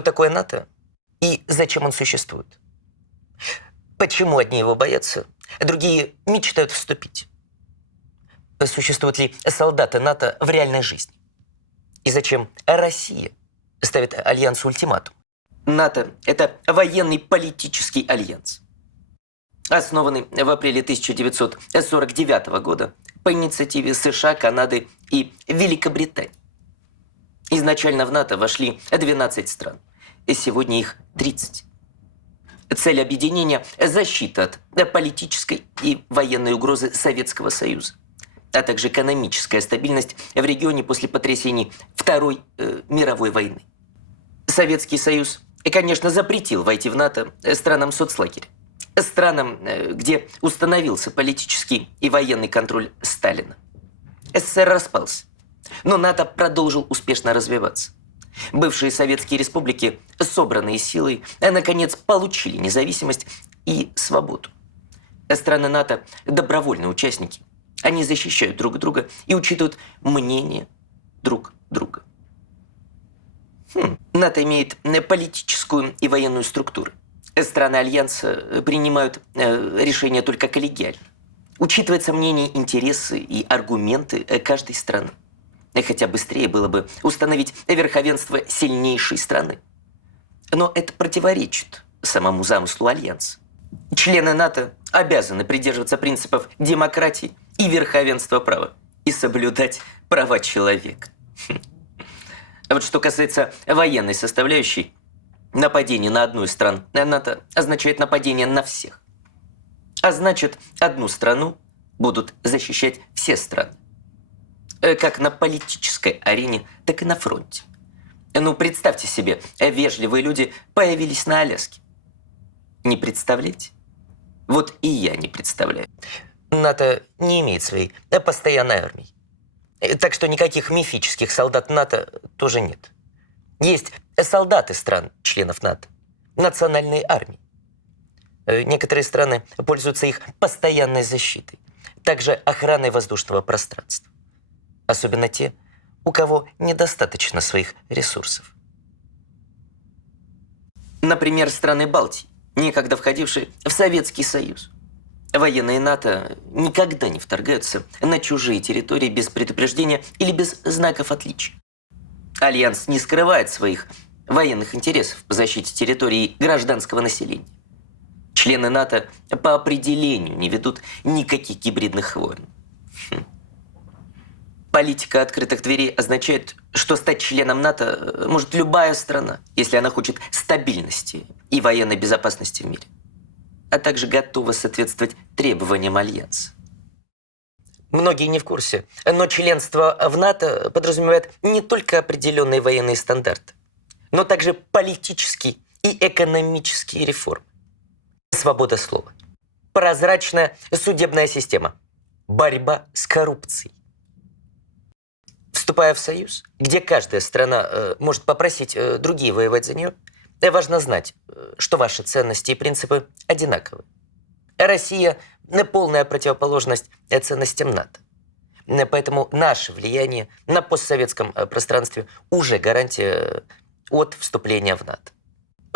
что такое НАТО и зачем он существует. Почему одни его боятся, а другие мечтают вступить. Существуют ли солдаты НАТО в реальной жизни? И зачем Россия ставит альянсу ультиматум? НАТО – это военный политический альянс, основанный в апреле 1949 года по инициативе США, Канады и Великобритании. Изначально в НАТО вошли 12 стран, и сегодня их 30. Цель объединения – защита от политической и военной угрозы Советского Союза, а также экономическая стабильность в регионе после потрясений Второй мировой войны. Советский Союз, конечно, запретил войти в НАТО странам соцлагеря, странам, где установился политический и военный контроль Сталина. СССР распался, но НАТО продолжил успешно развиваться. Бывшие советские республики, собранные силой, наконец получили независимость и свободу. Страны НАТО – добровольные участники. Они защищают друг друга и учитывают мнение друг друга. НАТО имеет политическую и военную структуру. Страны Альянса принимают решения только коллегиально. Учитывается мнение, интересы и аргументы каждой страны. Хотя быстрее было бы установить верховенство сильнейшей страны. Но это противоречит самому замыслу Альянса. Члены НАТО обязаны придерживаться принципов демократии и верховенства права и соблюдать права человека. А вот что касается военной составляющей, нападение на одну из стран НАТО означает нападение на всех. А значит, одну страну будут защищать все страны. Как на политической арене, так и на фронте. Ну, представьте себе, вежливые люди появились на Аляске. Не представляете? Вот и я не представляю. НАТО не имеет своей постоянной армии. Так что никаких мифических солдат НАТО тоже нет. Есть солдаты стран, членов НАТО, национальные армии. Некоторые страны пользуются их постоянной защитой, также охраной воздушного пространства. Особенно те, у кого недостаточно своих ресурсов. Например, страны Балтии, некогда входившие в Советский Союз. Военные НАТО никогда не вторгаются на чужие территории без предупреждения или без знаков отличия. Альянс не скрывает своих военных интересов по защите территории гражданского населения. Члены НАТО по определению не ведут никаких гибридных войн. Политика открытых дверей означает, что стать членом НАТО может любая страна, если она хочет стабильности и военной безопасности в мире, а также готова соответствовать требованиям Альянса. Многие не в курсе, но членство в НАТО подразумевает не только определенные военные стандарты, но также политические и экономические реформы. Свобода слова, прозрачная судебная система, борьба с коррупцией. Вступая в союз, где каждая страна может попросить другие воевать за нее, важно знать, что ваши ценности и принципы одинаковы. Россия – полная противоположность ценностям НАТО. Поэтому наше влияние на постсоветском пространстве уже гарантия от вступления в НАТО.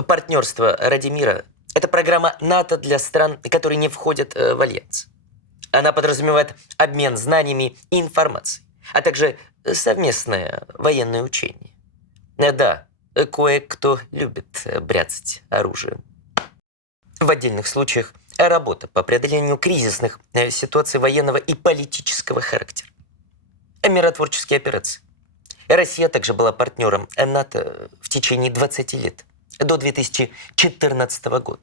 Партнерство ради мира – это программа НАТО для стран, которые не входят в Альянс. Она подразумевает обмен знаниями и информацией, а также совместное военное учение. Да, кое-кто любит бряцать оружием. В отдельных случаях работа по преодолению кризисных ситуаций военного и политического характера. Миротворческие операции. Россия также была партнером НАТО в течение 20 лет, до 2014 года.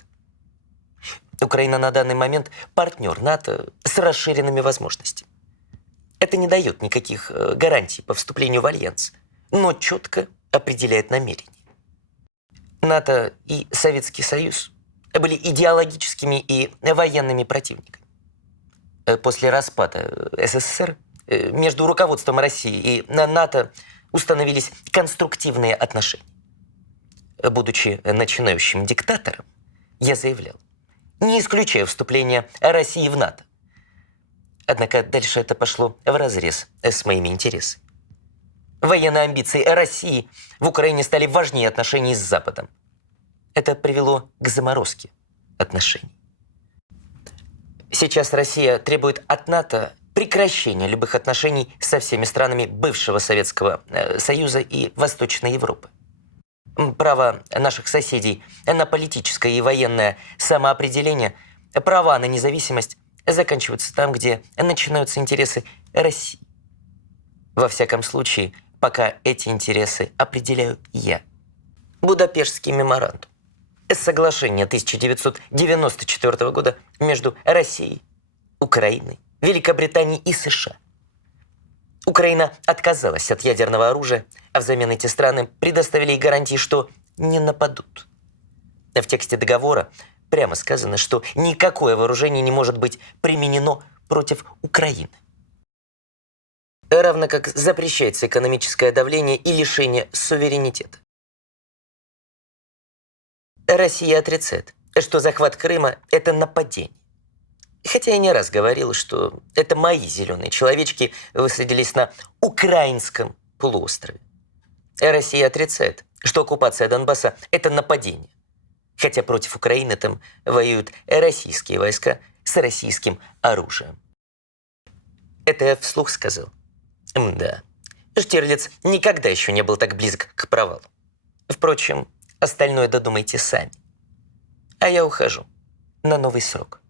Украина на данный момент партнер НАТО с расширенными возможностями. Это не дает никаких гарантий по вступлению в Альянс, но четко определяет намерения. НАТО и Советский Союз были идеологическими и военными противниками. После распада СССР между руководством России и НАТО установились конструктивные отношения. Будучи начинающим диктатором, я заявлял, не исключая вступление России в НАТО. Однако дальше это пошло вразрез с моими интересами. Военные амбиции России в Украине стали важнее отношений с Западом. Это привело к заморозке отношений. Сейчас Россия требует от НАТО прекращения любых отношений со всеми странами бывшего Советского Союза и Восточной Европы. Право наших соседей на политическое и военное самоопределение, права на независимость заканчиваются там, где начинаются интересы России. Во всяком случае, пока эти интересы определяю я. Будапештский меморандум. Соглашение 1994 года между Россией, Украиной, Великобританией и США. Украина отказалась от ядерного оружия, а взамен эти страны предоставили ей гарантии, что не нападут. В тексте договора прямо сказано, что никакое вооружение не может быть применено против Украины. Равно как запрещается экономическое давление и лишение суверенитета. Россия отрицает, что захват Крыма – это нападение. Хотя я не раз говорил, что это мои зеленые человечки высадились на украинском полуострове. Россия отрицает, что оккупация Донбасса – это нападение. Хотя против Украины там воюют российские войска с российским оружием. Это я вслух сказал. Да, Штирлиц никогда еще не был так близок к провалу. Впрочем, остальное додумайте сами. А я ухожу на новый срок.